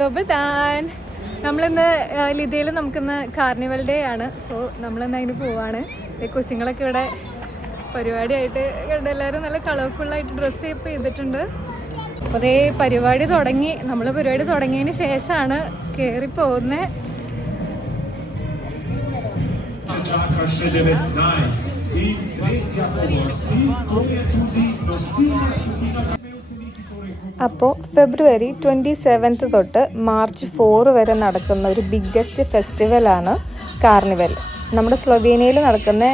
ദോബദാൻ. നമ്മളിന്ന് ലിതയിൽ നമുക്കിന്ന് കാർണിവൽ ഡേ ആണ്. സോ നമ്മളിന്ന് അതിന് പോവാണ്. കൊച്ചുങ്ങളൊക്കെ ഇവിടെ പരിപാടിയായിട്ട് കണ്ട് എല്ലാവരും നല്ല കളർഫുള്ളായിട്ട് ഡ്രസ്സ് അപ്പ് ചെയ്തിട്ടുണ്ട്. അപ്പോൾ അതേ പരിപാടി തുടങ്ങി. നമ്മൾ പരിപാടി തുടങ്ങിയതിന് ശേഷമാണ് കയറി പോകുന്നത്. അപ്പോൾ ഫെബ്രുവരി 27 തൊട്ട് മാർച്ച് 4 വരെ നടക്കുന്ന ഒരു ബിഗ്ഗസ്റ്റ് ഫെസ്റ്റിവലാണ് കാർണിവൽ. നമ്മുടെ സ്ലൊവേനിയയിൽ നടക്കുന്ന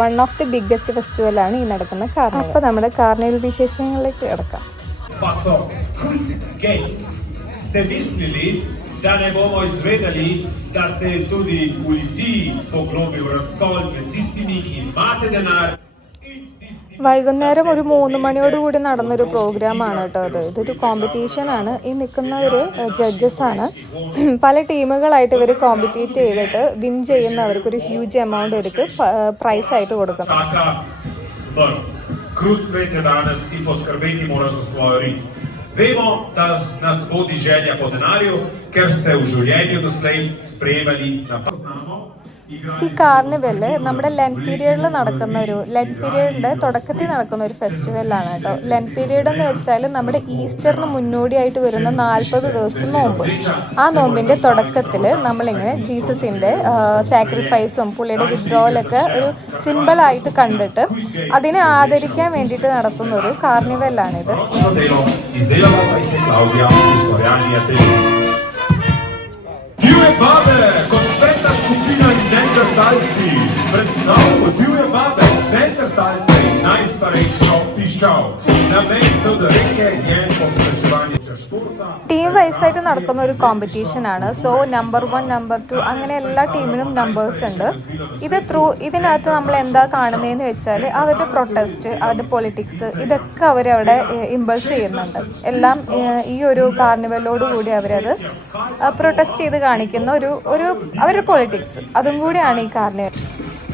വൺ ഓഫ് ദി ബിഗ്ഗസ്റ്റ് ഫെസ്റ്റിവലാണ് ഈ നടക്കുന്ന കാർണിവൽ. അപ്പോൾ നമ്മുടെ കാർണിവൽ വിശേഷങ്ങളിലേക്ക് കിടക്കാം. Da ne bomo izvedeli, da ste tudi v ljudi po globi razkolke tistimi, ki imate denar. വൈകുന്നേരം ഒരു 3 മണിയോടുകൂടി നടന്നൊരു പ്രോഗ്രാമാണ് കേട്ടോ അത്. ഇതൊരു കോമ്പറ്റീഷനാണ്. ഈ നിൽക്കുന്നവർ ജഡ്ജസാണ്. പല ടീമുകളായിട്ട് ഇവർ കോമ്പറ്റീറ്റ് ചെയ്തിട്ട് വിൻ ചെയ്യുന്നവർക്കൊരു ഹ്യൂജ് എമൗണ്ട് അവർക്ക് പ്രൈസായിട്ട് കൊടുക്കും. Vemo, da nas vodi želja po denarju, ker ste v življenju doslej sprejemali napaznamo. ഈ കാർണിവല് നമ്മുടെ ലെൻറ്റ് പീരിയഡിൽ നടക്കുന്ന ലെൻറ്റ് പീരിയഡിൻ്റെ തുടക്കത്തിൽ നടക്കുന്ന ഒരു ഫെസ്റ്റിവലാണ് കേട്ടോ. ലെൻറ്റ് പീരിയഡ് എന്ന് വെച്ചാൽ നമ്മുടെ ഈസ്റ്ററിന് മുന്നോടിയായിട്ട് വരുന്ന 40 ദിവസത്തെ നോമ്പ്. ആ നോമ്പിൻ്റെ തുടക്കത്തിൽ നമ്മളിങ്ങനെ ജീസസിൻ്റെ സാക്രിഫൈസും പുള്ളിയുടെ വിത്ഡ്രോവലൊക്കെ ഒരു സിമ്പിളായിട്ട് കണ്ടിട്ട് അതിനെ ആദരിക്കാൻ വേണ്ടിയിട്ട് നടത്തുന്ന ഒരു കാർണിവലാണിത്. Completa skupina Neandertalci predstavlja divje babe, Neandertalce, najstarejšo piščal. Namen do reke je pospraševanje športa. Team വൈസായിട്ട് നടക്കുന്ന ഒരു കോമ്പറ്റീഷനാണ്. സോ നമ്പർ 1, നമ്പർ 2 അങ്ങനെ എല്ലാ ടീമിനും നമ്പേഴ്സ് ഉണ്ട്. ഇതിനകത്ത് നമ്മൾ എന്താ കാണുന്നതെന്ന് വെച്ചാൽ അവരുടെ പ്രൊട്ടസ്റ്റ്, അവരുടെ പൊളിറ്റിക്സ്, ഇതൊക്കെ അവരവിടെ ഇമ്പൾസ് ചെയ്യുന്നുണ്ട്. എല്ലാം ഈ ഒരു കാർണിവലോട് കൂടി അവരത് പ്രൊട്ടസ്റ്റ് ചെയ്ത് കാണിക്കുന്ന അവരുടെ പൊളിറ്റിക്സ് അതും കൂടിയാണ് ഈ carnival.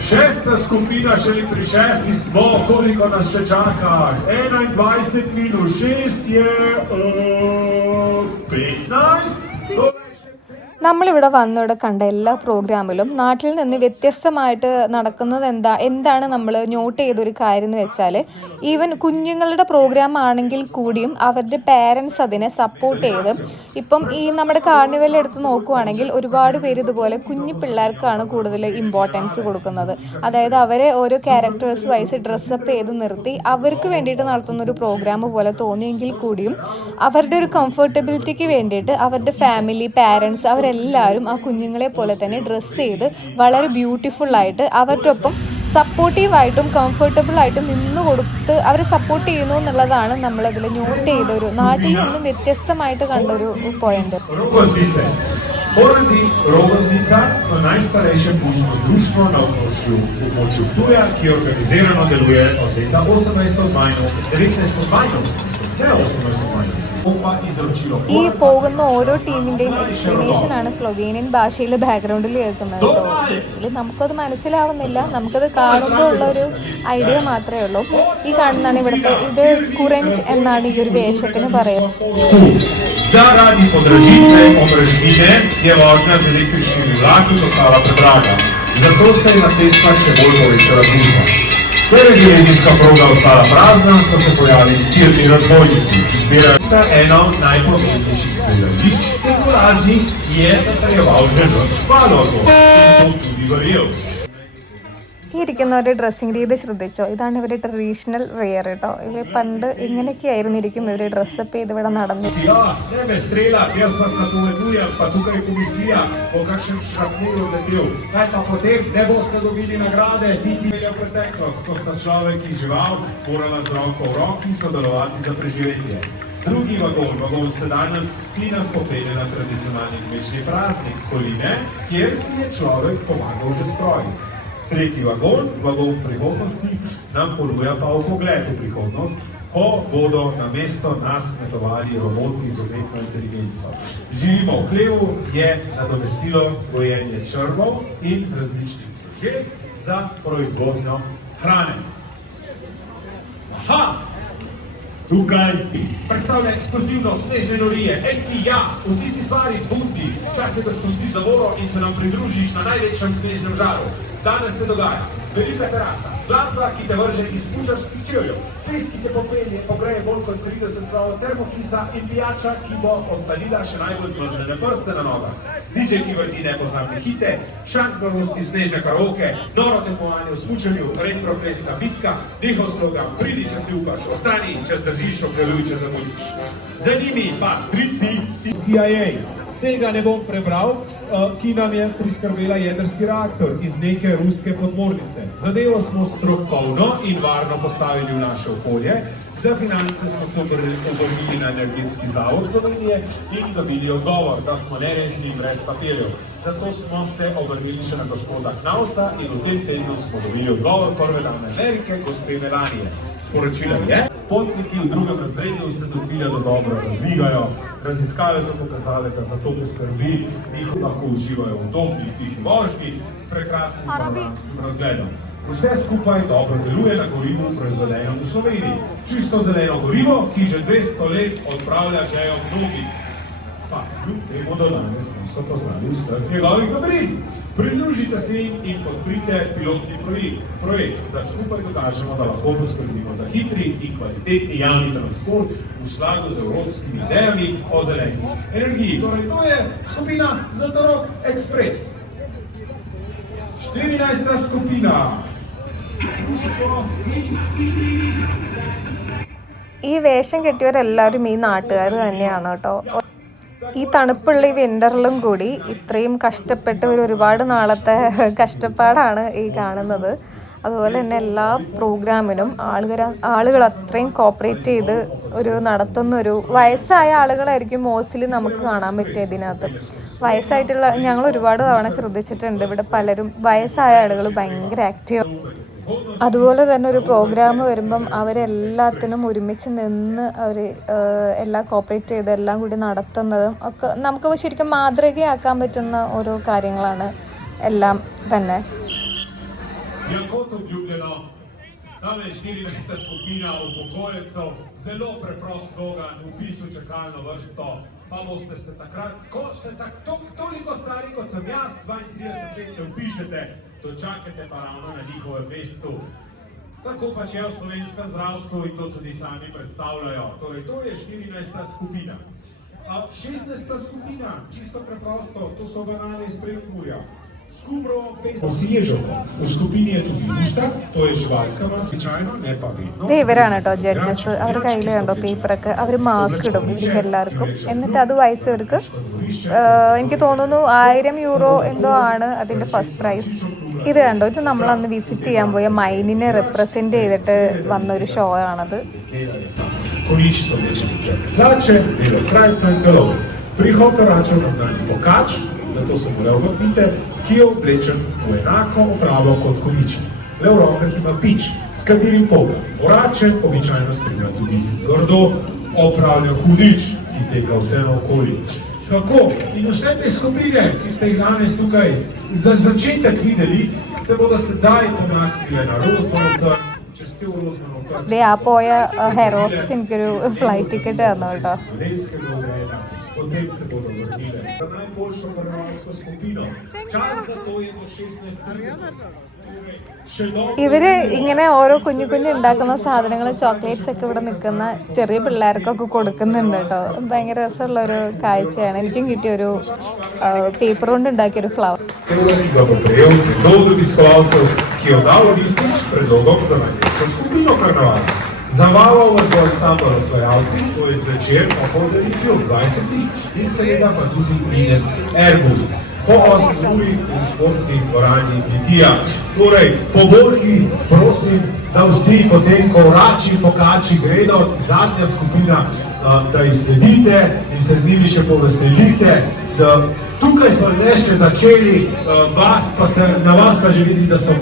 Šesta skupina šele pri 6 smo, koliko nas še čaka? 21 minus 6 je 15. നമ്മളിവിടെ വന്നിവിടെ കണ്ട എല്ലാ പ്രോഗ്രാമിലും നാട്ടിൽ നിന്ന് വ്യത്യസ്തമായിട്ട് നടക്കുന്നത് എന്താണ് നമ്മൾ നോട്ട് ചെയ്തൊരു കാര്യം എന്ന് വെച്ചാൽ, ഈവൻ കുഞ്ഞുങ്ങളുടെ പ്രോഗ്രാം ആണെങ്കിൽ കൂടിയും അവരുടെ പേരൻസ് അതിനെ സപ്പോർട്ട് ചെയ്ത്, ഇപ്പം ഈ നമ്മുടെ കാർണിവൽ എടുത്ത് നോക്കുവാണെങ്കിൽ ഒരുപാട് പേര് ഇതുപോലെ കുഞ്ഞു പിള്ളേർക്കാണ് കൂടുതൽ ഇമ്പോർട്ടൻസ് കൊടുക്കുന്നത്. അതായത് അവരെ ഓരോ ക്യാരക്ടേഴ്സ് വൈസ് ഡ്രസ്സപ്പ് ചെയ്ത് നിർത്തി അവർക്ക് വേണ്ടിയിട്ട് നടത്തുന്ന ഒരു പ്രോഗ്രാം പോലെ തോന്നിയെങ്കിൽ കൂടിയും അവരുടെ ഒരു കംഫർട്ടബിലിറ്റിക്ക് വേണ്ടിയിട്ട് അവരുടെ ഫാമിലി, പാരൻസ് അവരെല്ലാവരും ആ കുഞ്ഞുങ്ങളെ പോലെ തന്നെ ഡ്രസ്സ് ചെയ്ത് വളരെ ബ്യൂട്ടിഫുള്ളായിട്ട് അവരുടെ ഒപ്പം സപ്പോർട്ടീവായിട്ടും കംഫർട്ടബിളായിട്ടും നിന്ന് കൊടുത്ത് അവരെ സപ്പോർട്ട് ചെയ്യുന്നു എന്നുള്ളതാണ് നമ്മളതിൽ നോട്ട് ചെയ്തൊരു നാട്ടിൽ നിന്നും വ്യത്യസ്തമായിട്ട് കണ്ടൊരു point. Poradi Rogoznica so najstarejše pustno društvo na območju Ptuja, ki organizirano deluje od leta 1882. ഈ പോകുന്ന ഓരോ ടീമിൻ്റെയും എക്സ്പ്ലനേഷൻ ആണ് സ്ലൊവേനിയൻ ഭാഷയിൽ ബാക്ക്ഗ്രൗണ്ടിൽ കേൾക്കുന്നത് കേട്ടോ. ബേസിക്കലി നമുക്കത് മനസ്സിലാവുന്നില്ല, നമുക്കത് കാണുമ്പോൾ ഉള്ളൊരു ഐഡിയ മാത്രമേ ഉള്ളൂ. ഈ കാണുന്നതാണ് ഇവിടുത്തെ, ഇത് കുറന്റ് എന്നാണ് ഈ ഒരു വേഷത്തിന് പറയുന്നത്. Zaradi podražitve omrežnine je vožnja z električnimi vlaki postala predraga. Zato sta je na cestah še bolj povečala gužva. Ker je železniška proga ostala prazna, so se pojavili tirni razbojniki, ki zbirajo eno od najpomembnejših strelišč. Poraznik je zatrjeval že razpalo in to tudi verjel. ഈ ഇരിക്കുന്നവരുടെ ഡ്രസ്സിങ് രീതി ശ്രദ്ധിച്ചോ? ഇതാണ് ഇവരുടെ traditional wear കേട്ടോ. ഇവർ പണ്ട് ഇങ്ങനെയൊക്കെ ആയിരുന്നിരിക്കും ഇവർ ഡ്രസ്സപ്പ് ചെയ്ത് ഇവിടെ നടന്നു. Drugi vagon, vagon sedanjem ki nas popelje na tradicionalni kmečki praznik Koline, kjer si je človek pomagal že stroji. Tretji vagon, vagon prihodnosti, nam ponuja pa vpogled v prihodnost, ko bodo na mesto nas kmetovali roboti z umetno inteligenco. Živimo v hlevu je nadomestilo gojenje črvov in različnih žuželk za proizvodnjo hrane. Aha! Tukaj predstavlja eksplozivno snežne norije, ja, v tisti stvari budi, čas je, da spustiš zavoro in se nam pridružiš na največjem snežnem žaru. Danes se dogaja velika terasa, glasba, ki te vrže iz smučarskih čevljev, ples, ki te popelje, pogreje bolj kot 30 stravov termofisa in pijača, ki bo odtalila še najbolj zmrznjene prste na nogah. DJ, ki vrti nepozabne hite, šank novosti, snežne karaoke, noro tekmovanje v smučanju, retro plesna bitka, njihov slogan, pridi, če si upaš, ostani, če zdržiš, obdeluj, če zamudiš. Za njimi pa strici iz CIA. Tega ne bom prebral, ki nam je priskrbela jedrski reaktor iz neke ruske podmornice. Zadevo smo strokovno in varno postavili v naše okolje. Za finance smo se obrnili na Energetski zavod Slovenije in dobili odgovor, da smo neresni brez papirjev. Zato smo se obrnili še na gospoda Knausa in v tem tednu smo dobili odgovor prve dame Amerike, gospe Melanije. Sporočila je, potniki v drugem razredu se do cilja dobro razvijajo. Raziskave so pokazale, da za to poskrbi, njih lahko uživajo v udobni tihi vožnji s prekrasnim panoramskim razgledom. Vse skupaj dobro deluje na gorivu proizvedenem v Sloveniji. Čisto zeleno gorivo, ki že 200 let odpravlja žejo mnogih. Pa kljub temu do danes niso poznali vseh njegovih dobrin. Pridružite se jim in podprite pilotni projekt, da skupaj dokažemo, da lahko poskrbimo za hitri in kvalitetni javni transport v skladu z evropskimi idejami o zeleni energiji. Torej, to je skupina Zlatorog Express. 14. skupina. ഈ വേഷം കെട്ടിയവരെല്ലാവരും ഈ നാട്ടുകാർ തന്നെയാണ് കേട്ടോ. ഈ തണുപ്പുള്ള ഈ വിൻ്ററിലും കൂടി ഇത്രയും കഷ്ടപ്പെട്ട് ഒരുപാട് നാളത്തെ കഷ്ടപ്പാടാണ് ഈ കാണുന്നത്. അതുപോലെ തന്നെ എല്ലാ പ്രോഗ്രാമിനും ആളുകൾ അത്രയും കോപ്പറേറ്റ് ചെയ്ത് നടത്തുന്നൊരു വയസ്സായ ആളുകളായിരിക്കും മോസ്റ്റ്ലി നമുക്ക് കാണാൻ പറ്റുക ഇതിനകത്ത്. വയസ്സായിട്ടുള്ള ഞങ്ങൾ ഒരുപാട് തവണ ശ്രദ്ധിച്ചിട്ടുണ്ട്, ഇവിടെ പലരും വയസ്സായ ആളുകൾ ഭയങ്കര ആക്റ്റീവ്. അതുപോലെ തന്നെ ഒരു പ്രോഗ്രാം വരുമ്പം അവരെല്ലാത്തിനും ഒരുമിച്ച് നിന്ന് അവർ എല്ലാം കോപ്പറേറ്റ് ചെയ്ത് എല്ലാം കൂടി നടത്തുന്നതും ഒക്കെ നമുക്ക് ശരിക്കും മാതൃകയാക്കാൻ പറ്റുന്ന ഓരോ കാര്യങ്ങളാണ് എല്ലാം തന്നെ. Tam je 14. skupina upokojencev, zelo preprost slogan, v pisu čakalno vrsto, pa boste se takrat, ko ste toliko stari kot sem jaz, 32 let se upišete, dočakate pa ravno na njihovem mestu. Tako pač je v slovenskem zdravstvu in to tudi sami predstavljajo. Torej, to je 14. skupina. 16. skupina, čisto preprosto, to so banane iz Prekmurja. V skupini je tudi usta, to je živalska masa, običajno, ne pa vedno. ഇവരാണ് കേട്ടോ ജഡ്ജസ്. അവർ കയ്യിൽ കണ്ടോ പേപ്പറൊക്കെ, അവർ മാർക്ക് ഇടും ഇവർക്ക് എല്ലാവർക്കും. എന്നിട്ട് അത് വായിച്ചവർക്ക് എനിക്ക് തോന്നുന്നു 1000 യൂറോ എന്തോ ആണ് അതിൻ്റെ ഫസ്റ്റ് പ്രൈസ്. ഇത് കണ്ടോ, ഇത് നമ്മളന്ന് വിസിറ്റ് ചെയ്യാൻ പോയ മൈനിനെ റെപ്രസെൻ്റ് ചെയ്തിട്ട് വന്നൊരു ഷോ ആണത്. To so mu leopardite, ki je oblečen v enako opravo kot konjičnik. Le v rokah ima pič, s katerim poga. Oračen običajno spremlja tudi grdo opravljen hudič, ki teka vse naokoli. Kako? In vse te skupine, ki ste jih danes tukaj za začetek videli, se bodo sedaj pomaknile na Rozmanov trg, čez cel Rozmanov trg. ആ പോയ ഹെറോസ് എനിക്കൊരു flight ticket തന്നു കേട്ടോ. Potem se bodo vrnile za najboljšo prvenstvo skupino. Čas za to je do 16:30. ഇവര് ഇങ്ങനെ ഓരോ കുഞ്ഞു കുഞ്ഞു ഉണ്ടാക്കുന്ന സാധനങ്ങൾ, ചോക്ലേറ്റ്സ് ഒക്കെ ഇവിടെ നിൽക്കുന്ന ചെറിയ പിള്ളേർക്കൊക്കെ കൊടുക്കുന്നുണ്ട് കേട്ടോ. ഭയങ്കര രസമുള്ളൊരു കാഴ്ചയാണ്. എനിക്കും കിട്ടിയൊരു പേപ്പർ കൊണ്ട് ഉണ്ടാക്കിയൊരു flower. Zavaval vas bo ansambl Osvajalci, to je zvečer o poldelitvi ob 20. in sreda pa tudi Ines Airbus. Po 8 uri v športni dvorani Litija. Torej, po borki prosim, da vsi potem, ko vrači, pokači gredo, zadnja skupina, da jih sledite in se z njimi še poveselite. Tukaj smo nekaj začeli, na vas pa že vidi, da smo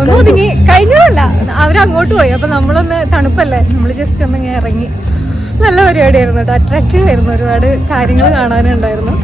ഒന്നും ഒതുങ്ങി കഴിഞ്ഞതല്ല, അവരങ്ങോട്ട് പോയി. അപ്പം നമ്മളൊന്ന് തണുപ്പല്ലേ, നമ്മൾ ജസ്റ്റ് ഒന്ന് ഇങ്ങനെ ഇറങ്ങി. നല്ല പരിപാടിയായിരുന്നു കേട്ടോ, അട്രാക്റ്റീവ് ആയിരുന്നു, ഒരുപാട് കാര്യങ്ങൾ കാണാനുണ്ടായിരുന്നു.